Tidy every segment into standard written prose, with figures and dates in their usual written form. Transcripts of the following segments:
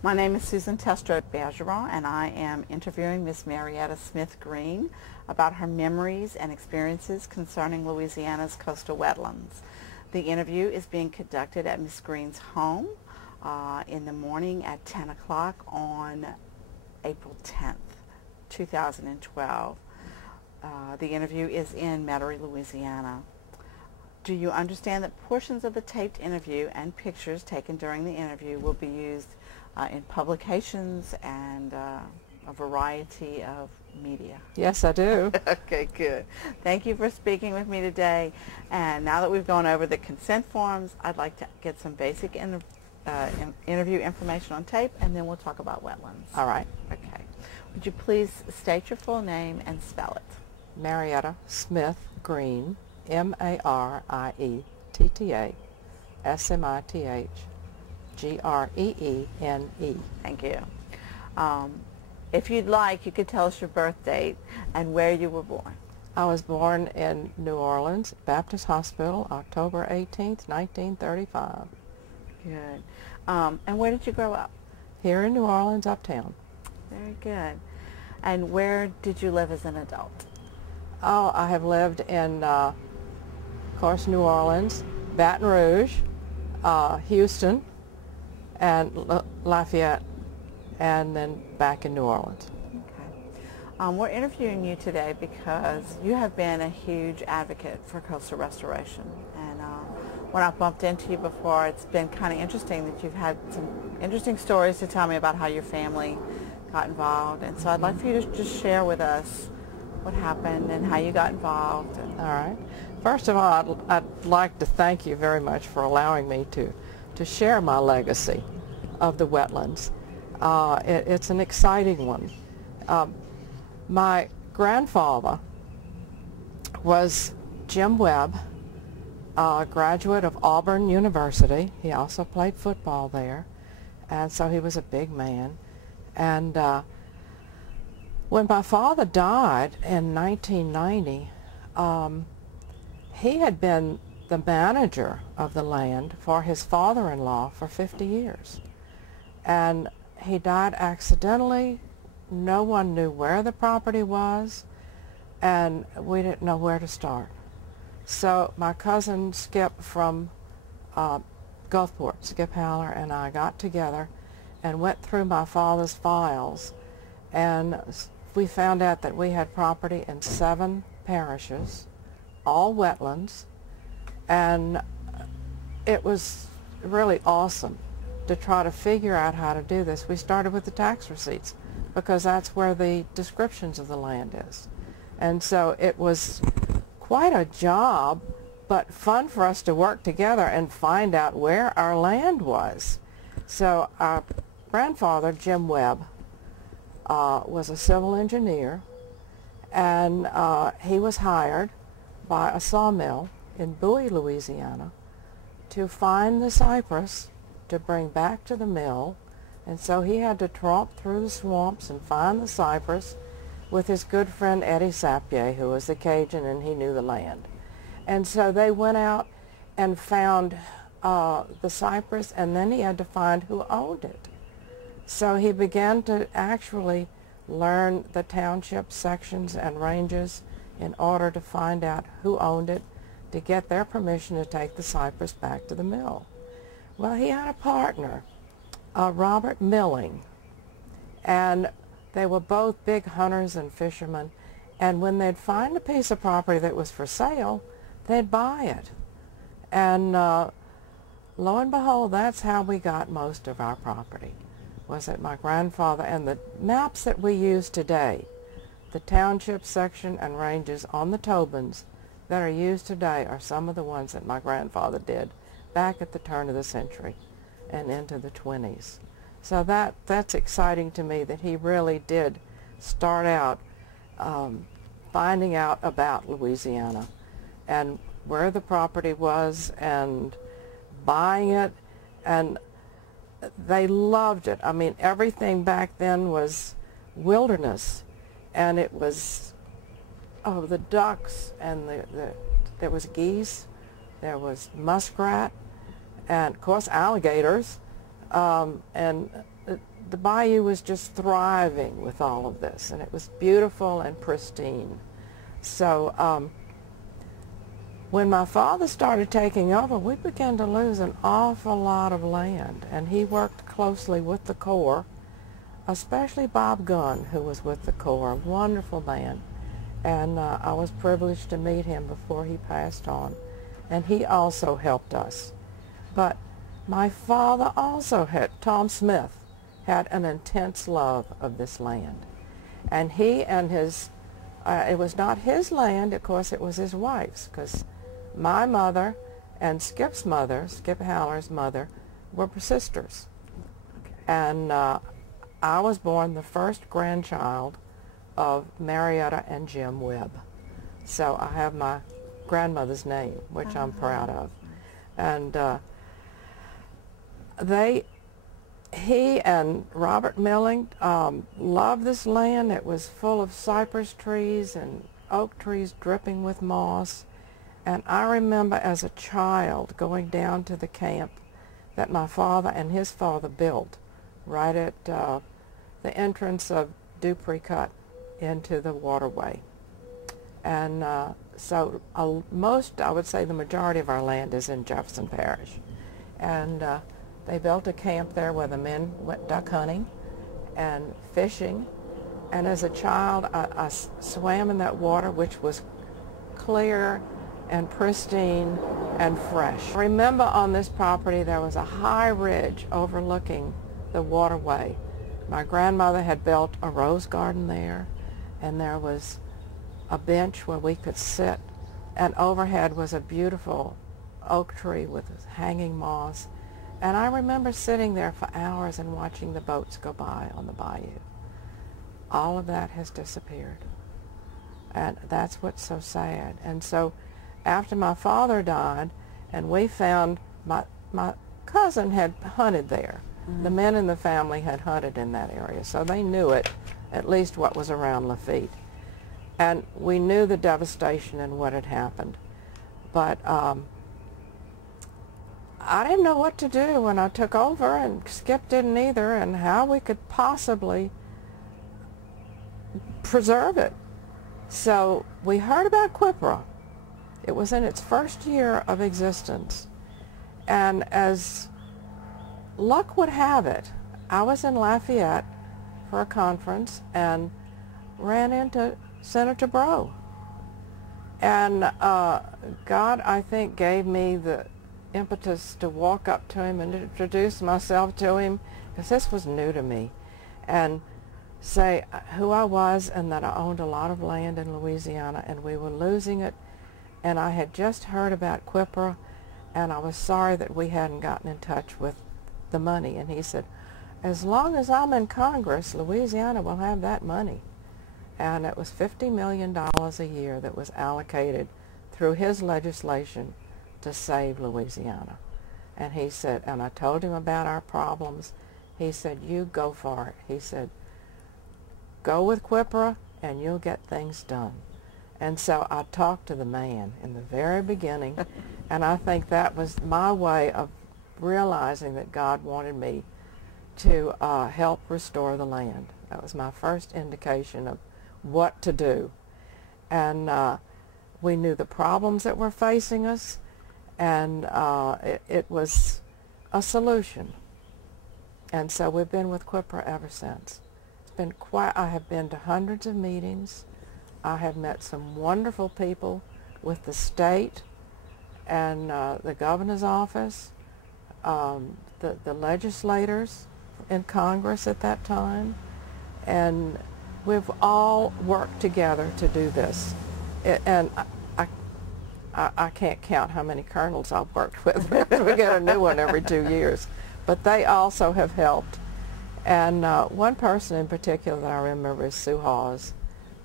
My name is Susan Testro Bergeron, and I am interviewing Miss Marietta Smith Green about her memories and experiences concerning Louisiana's coastal wetlands. The interview is being conducted at Miss Green's home in the morning at 10 o'clock on April 10th, 2012. The interview is in Metairie, Louisiana. Do you understand that portions of the taped interview and pictures taken during the interview will be used in publications and a variety of media? Yes, I do. Okay, good. Thank you for speaking with me today. And now that we've gone over the consent forms, I'd like to get some basic interview information on tape, and then we'll talk about wetlands. All right. Okay. Would you please state your full name and spell it? Marietta Smith Green, Marietta Smith Greene. Thank you. If you'd like, you could tell us your birth date and where you were born. I was born in New Orleans, Baptist Hospital, October 18th, 1935. Good. And where did you grow up? Here in New Orleans, uptown. Very good. And where did you live as an adult? Oh, I have lived in, of course, New Orleans, Baton Rouge, Houston, and Lafayette, and then back in New Orleans. Okay. We're interviewing you today because you have been a huge advocate for coastal restoration. And when I bumped into you before, it's been kind of interesting that you've had some interesting stories to tell me about how your family got involved. And so I'd like for you to just share with us what happened and how you got involved. All right. First of all, I'd like to thank you very much for allowing me to share my legacy of the wetlands. It's an exciting one. My grandfather was Jim Webb, a graduate of Auburn University. He also played football there, and so he was a big man. And when my father died in 1990, he had been the manager of the land for his father-in-law for 50 years. And he died accidentally. No one knew where the property was, and we didn't know where to start. So my cousin Skip from Gulfport, Skip Haller, and I got together and went through my father's files, and we found out that we had property in 7 parishes, all wetlands, and it was really awesome to try to figure out how to do this. We started with the tax receipts because that's where the descriptions of the land is. And so it was quite a job, but fun for us to work together and find out where our land was. So our grandfather, Jim Webb, was a civil engineer, and he was hired by a sawmill in Bowie, Louisiana, to find the cypress to bring back to the mill. And so he had to tromp through the swamps and find the cypress with his good friend Eddie Sapier, who was the Cajun, and he knew the land. And so they went out and found the cypress, and then he had to find who owned it. So he began to actually learn the township sections and ranges in order to find out who owned it, to get their permission to take the cypress back to the mill. Well, he had a partner, Robert Milling, and they were both big hunters and fishermen, and when they'd find a piece of property that was for sale, they'd buy it. And lo and behold, that's how we got most of our property, was that my grandfather, and the maps that we use today, the township section and ranges on the Tobins that are used today are some of the ones that my grandfather did back at the turn of the century and into the 20s. So that's exciting to me, that he really did start out finding out about Louisiana and where the property was and buying it, and they loved it. I mean, everything back then was wilderness, and it was, oh, the ducks, and there was geese, there was muskrat, and of course alligators, and the bayou was just thriving with all of this, and it was beautiful and pristine. So when my father started taking over, we began to lose an awful lot of land, and he worked closely with the Corps, especially Bob Gunn, who was with the Corps, a wonderful man. And I was privileged to meet him before he passed on, and he also helped us. But my father also Tom Smith, had an intense love of this land. And he and his, it was not his land, of course, it was his wife's, because my mother and Skip's mother, Skip Haller's mother, were sisters. And I was born the first grandchild of Marietta and Jim Webb. So I have my grandmother's name, which I'm proud of. And he and Robert Milling loved this land. It was full of cypress trees and oak trees dripping with moss. And I remember as a child going down to the camp that my father and his father built right at the entrance of Dupree Cut into the waterway. And so most, I would say the majority of our land is in Jefferson Parish. And they built a camp there where the men went duck hunting and fishing. And as a child, I swam in that water, which was clear and pristine and fresh. I remember on this property there was a high ridge overlooking the waterway. My grandmother had built a rose garden there, and there was a bench where we could sit, and overhead was a beautiful oak tree with hanging moss. And I remember sitting there for hours and watching the boats go by on the bayou. All of that has disappeared. And that's what's so sad. And so after my father died, and we found, my cousin had hunted there. Mm-hmm. The men in the family had hunted in that area, so they knew it, at least what was around Lafitte. And we knew the devastation and what had happened. But I didn't know what to do when I took over, and Skip didn't either, and how we could possibly preserve it. So we heard about Quipra. It was in its first year of existence. And as luck would have it, I was in Lafayette for a conference and ran into Senator Breaux. And God, I think, gave me the impetus to walk up to him and introduce myself to him, because this was new to me, and say who I was and that I owned a lot of land in Louisiana and we were losing it, and I had just heard about Quipra, and I was sorry that we hadn't gotten in touch with the money. And he said, as long as I'm in Congress, Louisiana will have that money. And it was $50 million a year that was allocated through his legislation to save Louisiana. And he said, and I told him about our problems. He said, you go for it. He said, go with Quipra and you'll get things done. And so I talked to the man in the very beginning, and I think that was my way of realizing that God wanted me to help restore the land. That was my first indication of what to do. And we knew the problems that were facing us, and it was a solution. And so we've been with Quipra ever since. It's been quite, I have been to hundreds of meetings. I have met some wonderful people with the state and the governor's office, the legislators in Congress at that time, and we've all worked together to do this. And I can't count how many colonels I've worked with. We get a new one every 2 years. But they also have helped. And one person in particular that I remember is Sue Hawes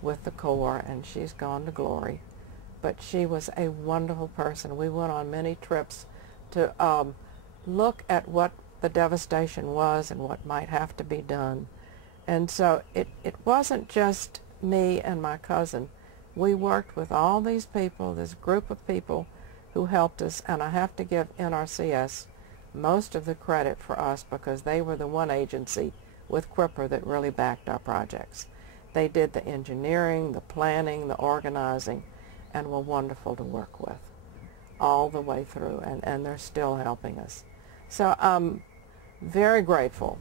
with the Corps, and she's gone to glory. But she was a wonderful person. We went on many trips to look at what the devastation was and what might have to be done. And so it wasn't just me and my cousin. We worked with all these people, this group of people who helped us, and I have to give NRCS most of the credit for us, because they were the one agency with Quipper that really backed our projects. They did the engineering, the planning, the organizing, and were wonderful to work with all the way through, and they're still helping us. So I'm very grateful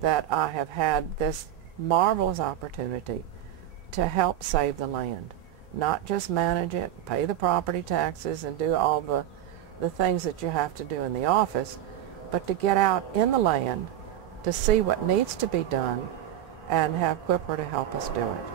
that I have had this marvelous opportunity to help save the land. Not just manage it, pay the property taxes, and do all the things that you have to do in the office, but to get out in the land, to see what needs to be done, and have Quipper to help us do it.